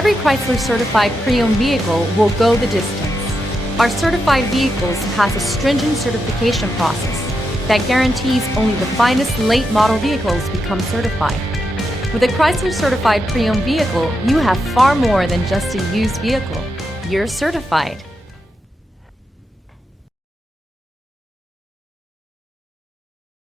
Every Chrysler certified pre-owned vehicle will go the distance. Our certified vehicles pass a stringent certification process that guarantees only the finest late model vehicles become certified. With a Chrysler certified pre-owned vehicle, you have far more than just a used vehicle. You're certified.